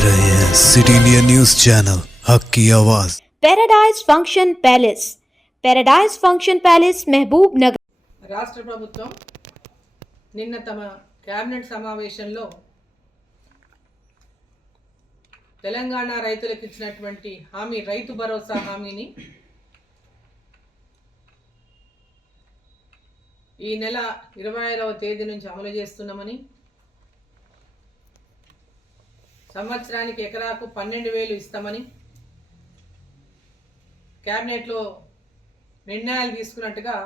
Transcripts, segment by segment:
देख रहे हैं सिटी इंडिया न्यूज चैनल हक की आवाज। पैराडाइज फंक्शन पैलेस महबूब नगर రాష్ట్ర ప్రభుత్వం నిన్న తమ కేబినెట్ సమావేశంలో తెలంగాణ రైతులకు ఇచ్చినటువంటి హామీ రైతు భరోసా హామీని ఈ నెల 25వ తేదీ నుంచి అమలు చేస్తున్నామని, సంవత్సరానికి ఎకరాకు 12,000 ఇస్తామని కేబినెట్లో నిర్ణయాలు తీసుకున్నట్టుగా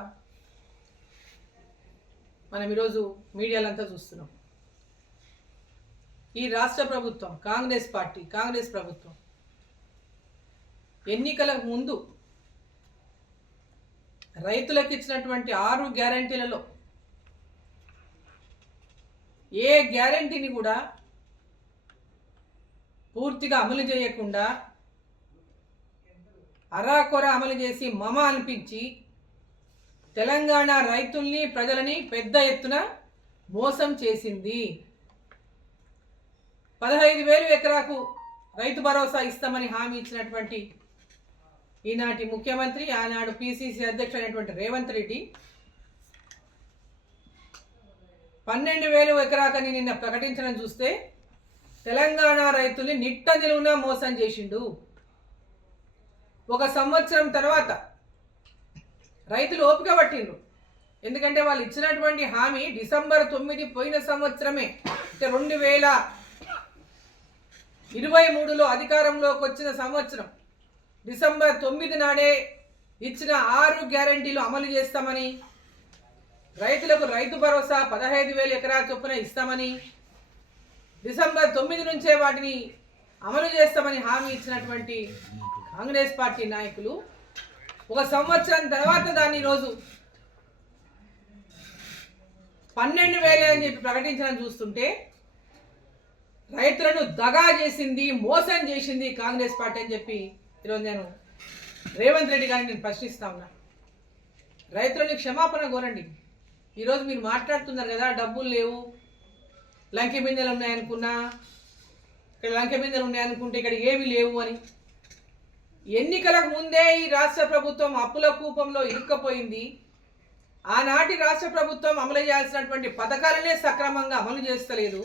మనం ఈరోజు మీడియాలంతా చూస్తున్నాం. ఈ రాష్ట్ర ప్రభుత్వం కాంగ్రెస్ ప్రభుత్వం ఎన్నికల ముందు రైతులకు ఇచ్చినటువంటి 6 గ్యారెంటీలలో ఏ గ్యారెంటీని కూడా పూర్తిగా అమలు చేయకుండా అరాకొర అమలు చేసి మమ అనిపించి తెలంగాణ రైతుల్ని ప్రజలని పెద్ద ఎత్తున మోసం చేసింది. 15,000 ఎకరాకు రైతు భరోసా ఇస్తామని హామీ ఇచ్చినటువంటి ఈనాటి ముఖ్యమంత్రి, ఆనాడు పిసిసి అధ్యక్షుడు అయినటువంటి రేవంత్ రెడ్డి 12,000 ఎకరాకని నిన్న ప్రకటించడం చూస్తే తెలంగాణ రైతుల్ని నిట్ట నిలువున మోసం చేసిండు. ఒక సంవత్సరం తర్వాత రైతులు ఓపిక పట్టిండ్రు. ఎందుకంటే వాళ్ళు ఇచ్చినటువంటి హామీ డిసెంబర్ 9 పోయిన సంవత్సరమే, అంటే 2023లో అధికారంలోకి వచ్చిన సంవత్సరం డిసెంబర్ 9 నాడే ఇచ్చిన 6 గ్యారెంటీలు అమలు చేస్తామని, రైతులకు రైతు భరోసా 15,000 ఎకరాల చొప్పున ఇస్తామని, డిసెంబర్ 9 నుంచే వాటిని అమలు చేస్తామని హామీ ఇచ్చినటువంటి కాంగ్రెస్ పార్టీ నాయకులు ఒక సంవత్సరం తర్వాత దాన్ని ఈరోజు 12,000 అని చెప్పి ప్రకటించడం చూస్తుంటే రైతులను దగా చేసింది, మోసం చేసింది కాంగ్రెస్ పార్టీ అని చెప్పి ఈరోజు నేను రేవంత్ రెడ్డి గారిని నేను ప్రశ్నిస్తా ఉన్నా. రైతులని క్షమాపణ కోరండి. ఈరోజు మీరు మాట్లాడుతున్నారు కదా, డబ్బులు లేవు, లంకె బిందెలు ఉన్నాయనుకున్నా, ఇక్కడ లంకె బిందెలు ఉన్నాయనుకుంటే ఇక్కడ ఏమీ లేవు అని. ఎన్నికలకు ముందే ఈ రాష్ట్ర ప్రభుత్వం అప్పుల కూపంలో ఇరుక్కపోయింది. ఆనాటి రాష్ట్ర ప్రభుత్వం అమలు చేయాల్సినటువంటి పథకాలనే సక్రమంగా అమలు చేస్తలేదు.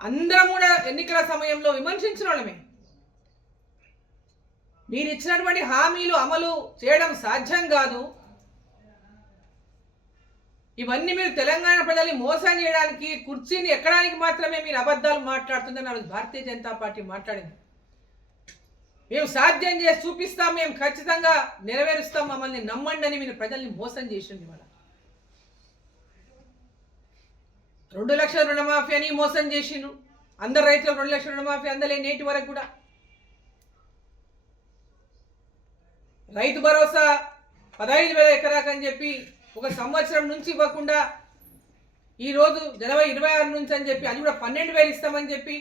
అందరం కూడా ఎన్నికల సమయంలో విమర్శించిన వాళ్ళమే. మీరు ఇచ్చినటువంటి హామీలు అమలు చేయడం సాధ్యం కాదు, ఇవన్నీ మీరు తెలంగాణ ప్రజల్ని మోసం చేయడానికి, కుర్చీని ఎక్కడానికి మాత్రమే మీరు అబద్ధాలు మాట్లాడుతుందని ఆ రోజు భారతీయ జనతా పార్టీ మాట్లాడింది. మేము సాధ్యం చేసి చూపిస్తాం, మేము ఖచ్చితంగా నెరవేరుస్తాం, మమ్మల్ని నమ్మండి అని మీరు ప్రజల్ని మోసం చేసింది. మన 2 లక్షల రుణమాఫీ అని మోసం చేసిండ్రు. అందరు రైతులకు 2 లక్షల రుణమాఫీ అందలే నేటి వరకు కూడా. రైతు భరోసా 15,000 ఎకరాకు అని చెప్పి ఒక సంవత్సరం నుంచి ఇవ్వకుండా ఈరోజు జనవరి 26 నుంచి అని చెప్పి అది కూడా 12,000 ఇస్తామని చెప్పి,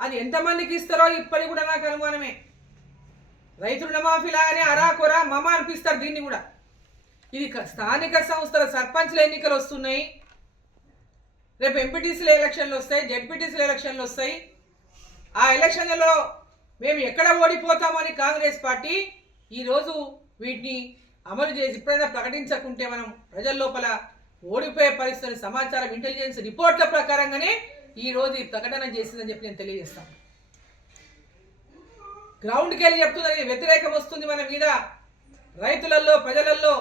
అది ఎంతమందికి ఇస్తారో ఇప్పటికి కూడా నాకు అనుమానమే. రైతు రుణమాఫీలాగానే అరాకొర మమ అనిపిస్తారు దీన్ని కూడా. ఇది స్థానిక సంస్థల సర్పంచ్ల ఎన్నికలు వస్తున్నాయి, రేపు ఎంపీటీసీల ఎలక్షన్లు వస్తాయి, జెడ్పీటీసీల ఎలక్షన్లు వస్తాయి. ఆ ఎలక్షన్లలో మేము ఎక్కడ ఓడిపోతామని కాంగ్రెస్ పార్టీ ఈరోజు వీటిని అమలు చేసి ఇప్పుడైనా ప్రకటించకుంటే మనం ప్రజల లోపల ఓడిపోయే పరిస్థితుల సమాచారం ఇంటెలిజెన్స్ రిపోర్ట్ల ప్రకారంగానే ఈరోజు ఈ ప్రకటన చేసిందని చెప్పి నేను తెలియజేస్తాను. గ్రౌండ్కి వెళ్ళి చెప్తున్నది వ్యతిరేకం వస్తుంది మన మీద. రైతులలో ప్రజలలో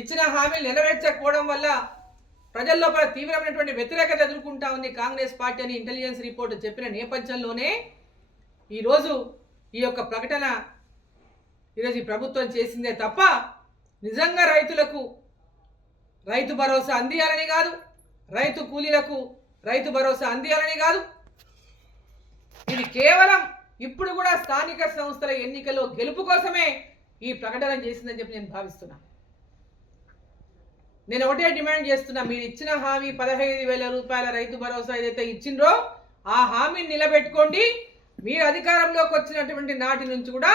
ఇచ్చిన హామీలు నెరవేర్చకపోవడం వల్ల ప్రజల లోపల తీవ్రమైనటువంటి వ్యతిరేకత ఎదుర్కొంటా ఉంది కాంగ్రెస్ పార్టీ అని ఇంటెలిజెన్స్ రిపోర్ట్ చెప్పిన నేపథ్యంలోనే ఈరోజు ఈ యొక్క ప్రకటన ఈరోజు ఈ ప్రభుత్వం చేసిందే తప్ప నిజంగా రైతులకు రైతు భరోసా అందియాలని కాదు, రైతు కూలీలకు రైతు భరోసా అందియాలని కాదు. ఇది కేవలం ఇప్పుడు కూడా స్థానిక సంస్థల ఎన్నికల్లో గెలుపు కోసమే ఈ ప్రకటన చేసిందని చెప్పి నేను భావిస్తున్నా. నేను ఒకటే డిమాండ్ చేస్తున్నా, మీరు ఇచ్చిన హామీ 15,000 రూపాయల రైతు భరోసా ఏదైతే ఇచ్చిండ్రో ఆ హామీని నిలబెట్టుకోండి. మీరు అధికారంలోకి వచ్చినటువంటి నాటి నుంచి కూడా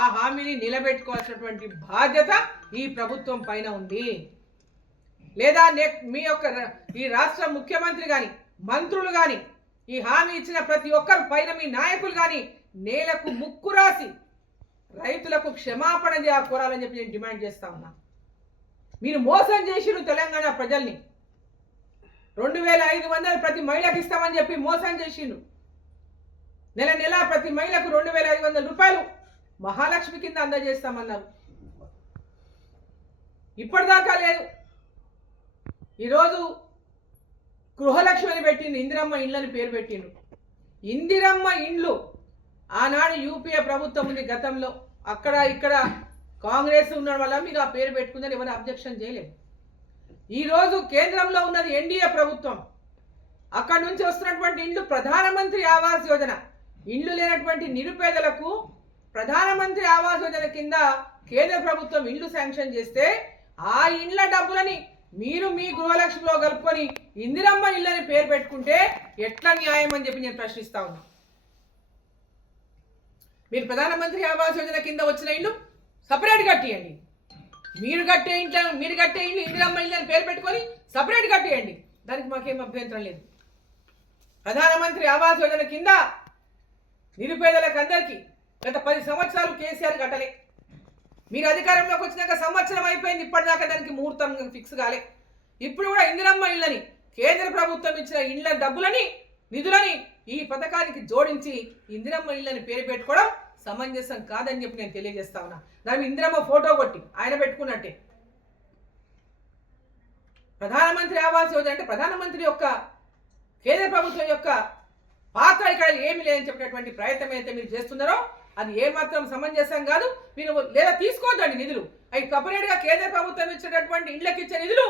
ఆ హామీని నిలబెట్టుకోవాల్సినటువంటి బాధ్యత ఈ ప్రభుత్వం పైన ఉంది. లేదా మీ యొక్క ఈ రాష్ట్ర ముఖ్యమంత్రి కానీ మంత్రులు కానీ ఈ హామీ ఇచ్చిన ప్రతి ఒక్కరు పైన మీ నాయకులు కానీ నేలకు ముక్కు రాసి రైతులకు క్షమాపణ కోరాలని చెప్పి నేను డిమాండ్ చేస్తా ఉన్నా. మీరు మోసం చేసిరు తెలంగాణ ప్రజల్ని. 2500 ప్రతి మహిళకి ఇస్తామని చెప్పి మోసం చేసిండు. నెల నెల ప్రతి మహిళకు 2500 రూపాయలు మహాలక్ష్మి కింద అందజేస్తామన్నారు. ఇప్పటిదాకా లేదు. ఈరోజు గృహలక్ష్మి అని పెట్టిండు, ఇందిరమ్మ ఇండ్లని పేరు పెట్టిండు. ఇందిరమ్మ ఇండ్లు ఆనాడు యూపీఏ ప్రభుత్వం ఉంది గతంలో, అక్కడ ఇక్కడ కాంగ్రెస్ ఉండడం వల్ల మీరు ఆ పేరు పెట్టుకుందని ఎవరు అబ్జెక్షన్ చేయలేదు. ఈరోజు కేంద్రంలో ఉన్నది ఎన్డీఏ ప్రభుత్వం, అక్కడి నుంచి వస్తున్నటువంటి ఇండ్లు ప్రధానమంత్రి ఆవాస్ యోజన. ఇండ్లు లేనటువంటి నిరుపేదలకు ప్రధానమంత్రి ఆవాస్ యోజన కింద కేంద్ర ప్రభుత్వం ఇండ్లు శాంక్షన్ చేస్తే ఆ ఇండ్ల డబ్బులని మీరు మీ గృహలక్ష్మిలో కలుపుకొని ఇందిరమ్మ ఇళ్ళని పేరు పెట్టుకుంటే ఎట్లా న్యాయం అని చెప్పి నేను ప్రశ్నిస్తా ఉన్నా. మీరు ప్రధానమంత్రి ఆవాస్ యోజన కింద వచ్చిన ఇల్లు సపరేట్ కట్టియండి. మీరు కట్టే ఇల్లు ఇందిరమ్మ ఇల్లు అని పేరు పెట్టుకొని సపరేట్ కట్టియండి, దానికి మాకేం అభ్యంతరం లేదు. ప్రధానమంత్రి ఆవాస్ యోజన కింద నిరుపేదలకు అందరికీ గత 10 సంవత్సరాలు కేసీఆర్ కట్టలే. మీరు అధికారంలోకి వచ్చినాక సంవత్సరం అయిపోయింది, ఇప్పటిదాకా దానికి ముహూర్తం ఫిక్స్ కాలే. ఇప్పుడు కూడా ఇందిరమ్మ ఇళ్ళని కేంద్ర ప్రభుత్వం ఇచ్చిన ఇళ్ల డబ్బులని నిధులని ఈ పథకానికి జోడించి ఇందిరమ్మ ఇళ్ళని పేరు పెట్టుకోవడం సమంజసం కాదని చెప్పి నేను తెలియజేస్తా ఉన్నా. దాని ఇందిరమ్మ ఫోటో కొట్టి ఆయన పెట్టుకున్నట్టే. ప్రధానమంత్రి ఆవాస్ యోజన అంటే ప్రధానమంత్రి యొక్క కేంద్ర ప్రభుత్వం యొక్క పాత్ర ఇక్కడ ఏమి లేదని చెప్పినటువంటి ప్రయత్నం అయితే మీరు చేస్తున్నారో అది ఏమాత్రం సమంజసం కాదు. మీరు లేదా తీసుకోవద్దండి నిధులు, అవి సపరేట్గా కేంద్ర ప్రభుత్వం ఇచ్చేటటువంటి ఇళ్లకు ఇచ్చే నిధులు